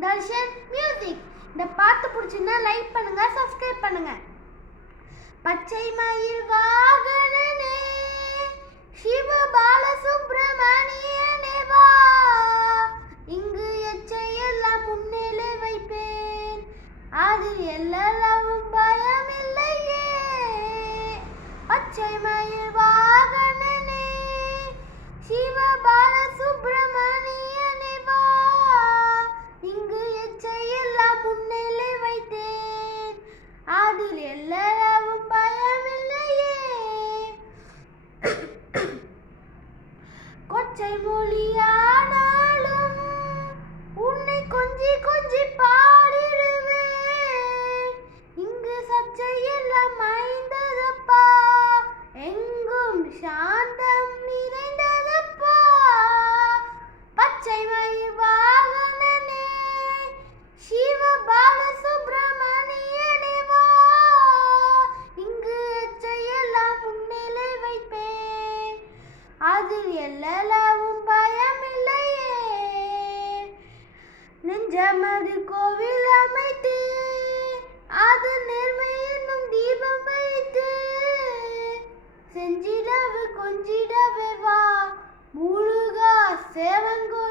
Darshan music இந்த பாட்டு பிடிச்சிருந்தா லைக் பண்ணுங்க சப்ஸ்கிரைப் பண்ணுங்க. பச்சை மயில் வாகனனே சிவ பாலசுப்ரமணியனே வா. இங்கு எச்சை எல்லாம் முன்னிலை வைப்பேன். அது எல்லளவும் பயமில்லையே. பச்சை மயில் வா அதில் எல்லளவும் பயமில்லையே எமது கோவில் அமைத்து அது நேர்மை என்னும் தீபம் வைத்து செஞ்சிடவு கொஞ்சிடவே வா முழுகா சேவங்கோ